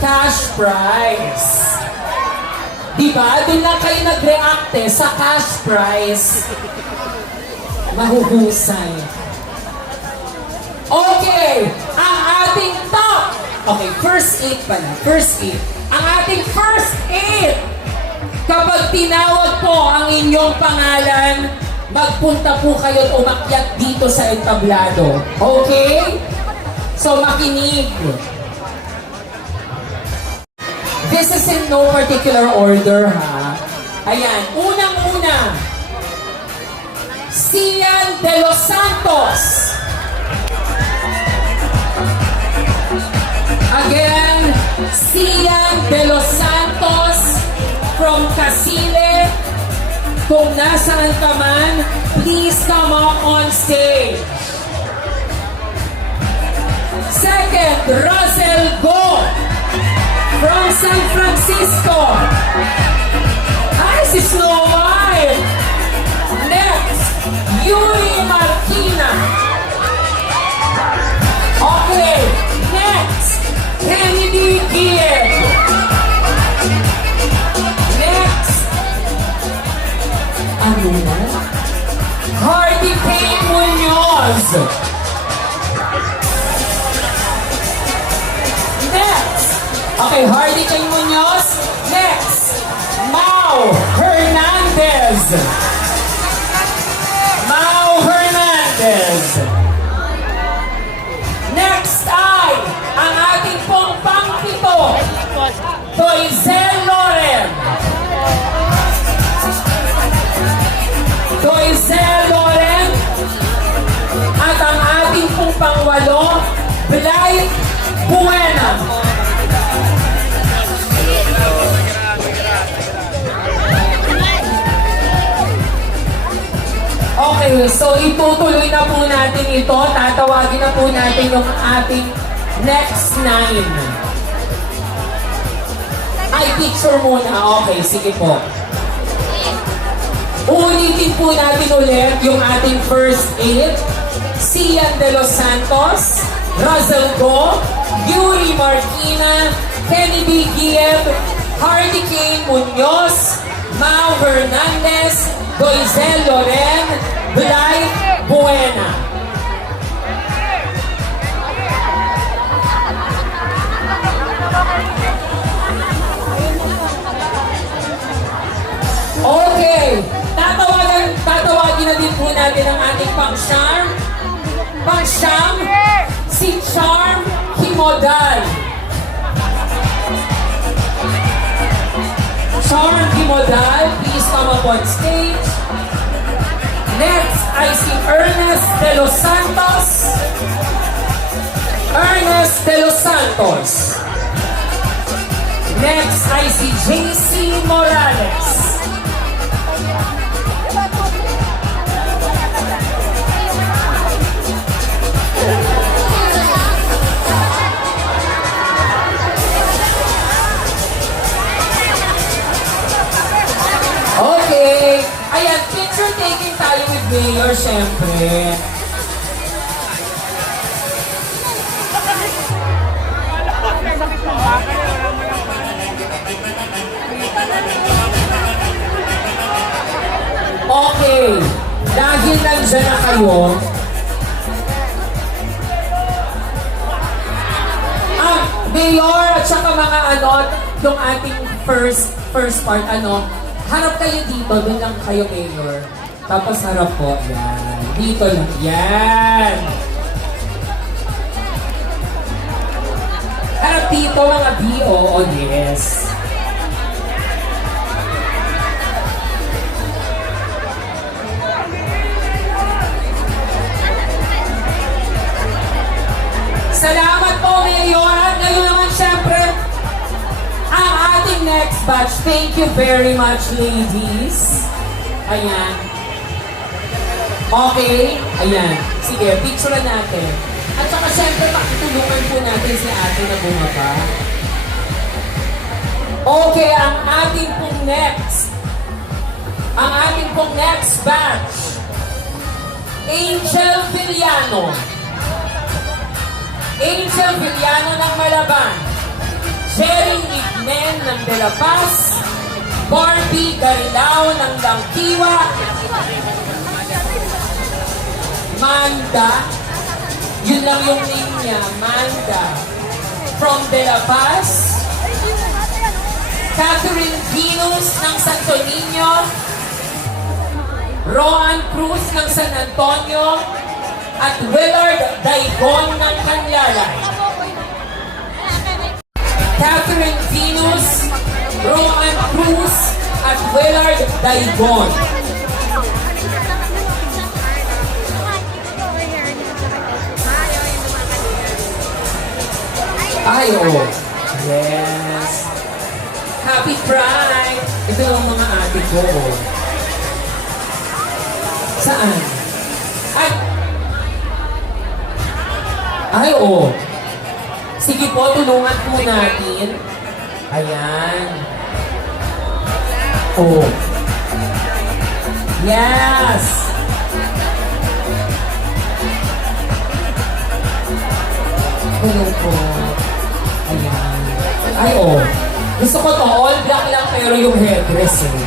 cash prize. Diba? Doon lang kayo nag-react sa cash prize. Mahuhusay. Okay, ang ating top. Okay, first aid pala. First aid. Ang ating first aid. Kapag tinawag po ang inyong pangalan, magpunta po kayo at umakyat dito sa entablado. Okay? So makinig. This is in no particular order, ha? Ayan, unang-una, Sian de los Santos. Again, Sian de los Santos from Casile. Kung nasaan ka man, please come up on stage. Second, Russell Go from San Francisco. Hi, si Snow White. Next, Yuri Martina. Okay, next, Kennedy Gier. Next, ano na? Hardy Kane Munoz. Next, okay, Hardy Kane Munoz. Next, Mau Hernandez. Mau Hernandez. Next ay ang ating pong pangpito, Toizel Loren. Toizel Loren. At ang ating pong pangwalo, Blythe Buena. Okay, so itutuloy na po natin ito. Tatawagin na po natin yung ating next 9. Ay, picture muna. Okay, sige po. Ulitin po natin ulit yung ating first 8. Sian de los Santos, Russell Go, Yuri Martina, Kennedy Gieb, Hardy Kane Munoz, Mau Hernandez, Toizel Loren, Blythe Buena. Okay, tatawagin na din po natin ang ating pang-charm. Pang-charm, si Charm Himodal. Charm Himodal, please come up on stage. Next ay si Ernest de los Santos. Ernest de los Santos. Next ay si JC Morales. Okay. Ayan, picture taking tayo with Mayor, syempre. Okay. Dahil nandiyan na kayo, Mayor at saka mga yung ating first part, harap kayo dito, doon lang kayo, Mayor. Tapos harap po, yan. Dito lang, yan. Harap dito, mga B.O. Oh, yes. Salamat po, Mayor. At ngayon naman, syempre, ang ating next batch. Thank you very much, ladies. Ayan. Okay. Ayan. Sige, picture natin. At saka, syempre, pakitulungan po natin si ate na bumaba. Okay, ang ating pong next batch. Angel Villano. Angel Villano ng Malaban. Ellen ng De La Paz, Barbie Garilao ng Langkiwa, Manda, yun lang yung name niya, Manda, from De La Paz, Catherine Venus ng Santo Niño, Roan Cruz ng San Antonio, at Willard Daigon ng Canyalan. Catherine Venus, Roan Cruz, at Willard Daigon. Ay, oh. Yes. Happy Pride! Ito yung mga ate ko. Oh. Saan? Ay, oh. Sige po, tulungan po natin. Ayan. Oh. Yes! Tulong po. Ayan. Ay, oh. Gusto ko to, all black lang pero yung headdress eh.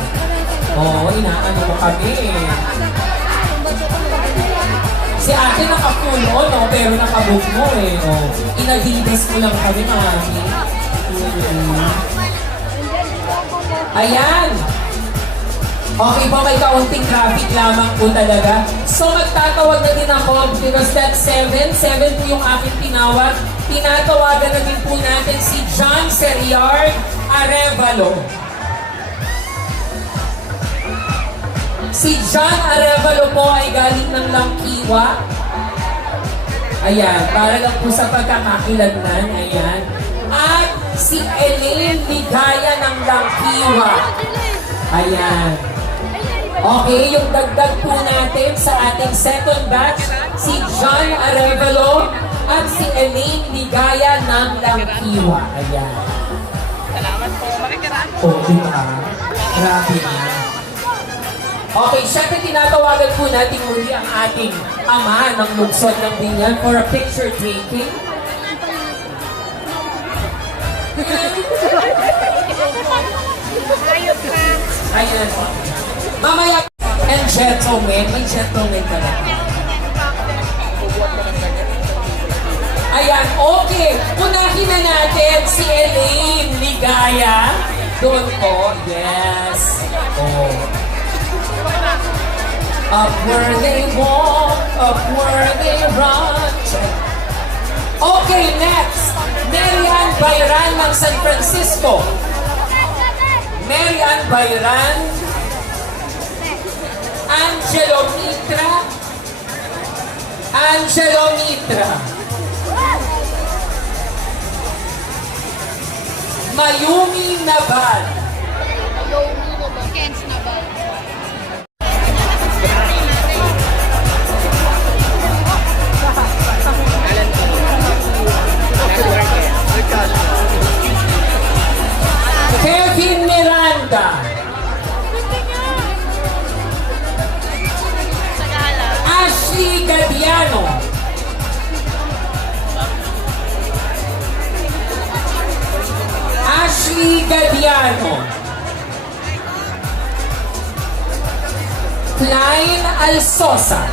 Oh, inaano mo kami eh. Si ate naka-full on, no? Pero naka-book mo eh. Oh. Inadidas mo lang kami, mami. Ayan. Okay po, may kaunting traffic lamang po talaga. So magtatawag na din ako because that's 7. 7 po yung aking tinawag. Tinatawagan na din po natin si John Seriard Arevalo. Si John Arevalo po ay galing ng Langkiwa. Ayan, para lang po sa pagkakakilanlan. Ayan. At si Elaine Ligaya ng Langkiwa. Ayan. Okay, yung dagdag po natin sa ating second batch, si John Arevalo at si Elaine Ligaya ng Langkiwa. Ayan. Salamat po. Makikiraan po. O, diba? Grabe na. Okay, syempre tinatawagan po natin muli ang ating ama ng lungsod ng Binyan for a picture taking. Ayos na. Ayan. Mamaya, and gentlemen, may gentlemen ka na. Ayan, okay. Unahin na natin si Elaine Ligaya. Doon po, yes. Oh. Up where they walk, up where they run. Okay, next. Mary Ann Bayran ng San Francisco. Mary Ann Bayran. Angelo Mitra. Angelo Mitra. Mayumi Nabal. Kens na ba? Kevin Miranda. Ashley Gadiano. Ashley Gadiano. Klein Alsosa.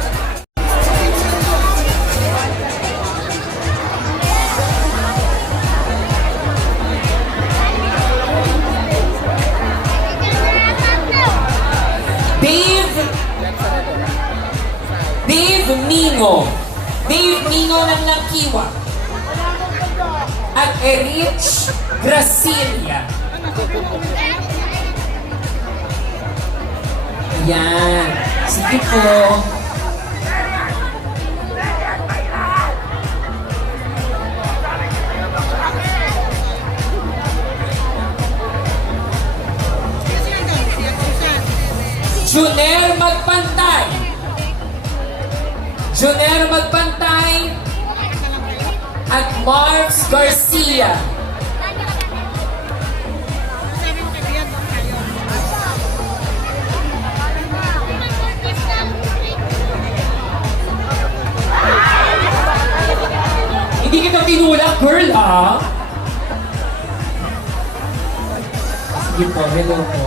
Dave Mingo. Dave Mingo ng Langkiwa. At Erich Gracilia. Yan. Sige po. Juner Magpantay. Juner Magpantay at Mars Garcia. Hindi kita tinulak, girl, ah. Sige po, hello po.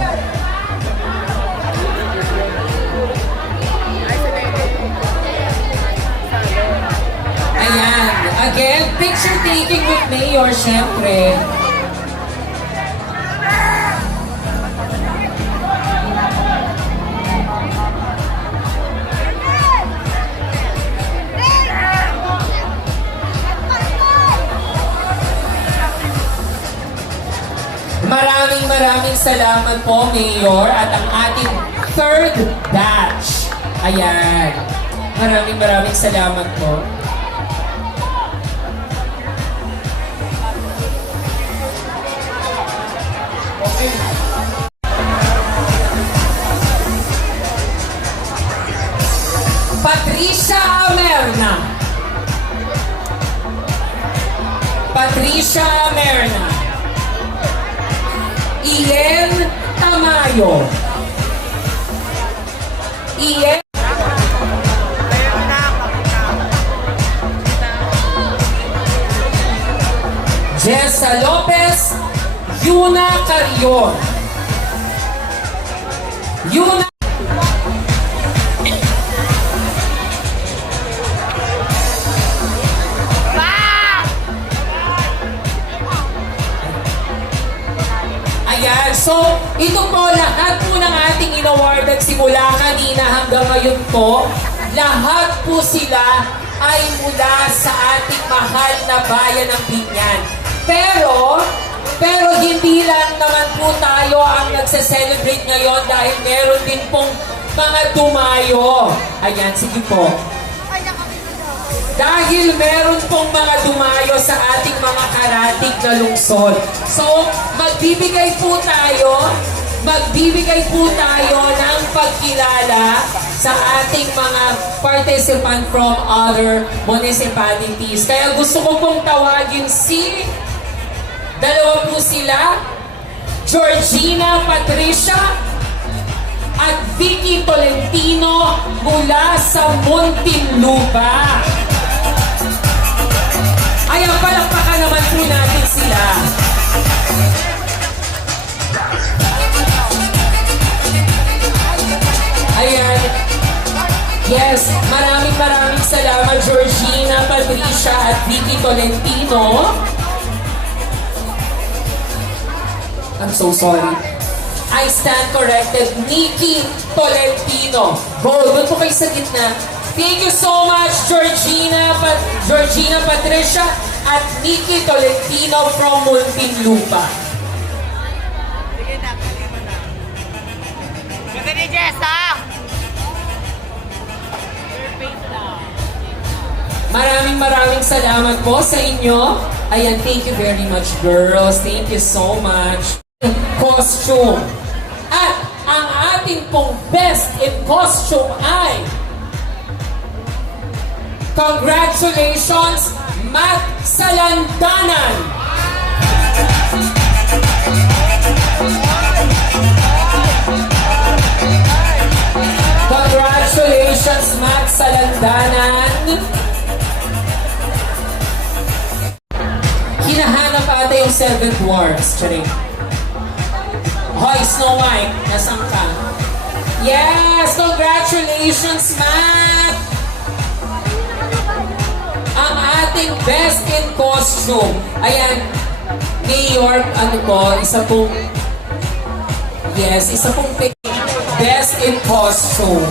Ayan. Again, picture taking with Mayor, syempre. Maraming salamat po, Mayor, at ang ating third batch. Ayan. Maraming salamat po. Patricia Amerna. Patricia Amerna. Ian Tamayo. Ian Jessa Lopez. Yuna Carrion. Yuna Ayan, so ito po lahat po ng ating in-awardan simula kanina hanggang ngayon po, lahat po sila ay mula sa ating mahal na bayan ng Binyan. Pero hindi lang naman po tayo ang nagse-celebrate ngayon dahil meron din pong mga dumayo. Ayan, sige po. Dahil meron pong mga dumayo sa ating mga karatig na lungsod. So, magbibigay po tayo ng pagkilala sa ating mga participant from other municipalities. Kaya gusto ko pong tawagin dalawa po sila, Georgina Patricia at Vicky Tolentino mula sa Muntinlupa. Ayan, palakpakan naman po natin sila. Ayan. Yes, maraming salamat Georgina, Patricia at Vicky Tolentino. I'm so sorry. I stand corrected. Nikki Tolentino. Go, doon po kayo sa gitna. Thank you so much, Georgina Patricia at Nikki Tolentino from Muntinlupa. Sige na, kalima na. Ganda ni Jessa! Maraming salamat po sa inyo. Ayan, thank you very much, girls. Thank you so much. Costume. At ang ating pong best in costume ay congratulations, Matt Salandanan! Congratulations, Matt Salandanan! Hinahanap ata yung Seven Dwarfs. Charing. Hoy, Snow White, nasan ka? Yes! Congratulations, Matt! Ang ating best in costume. Ayan, Mayor, isa pong best in costume.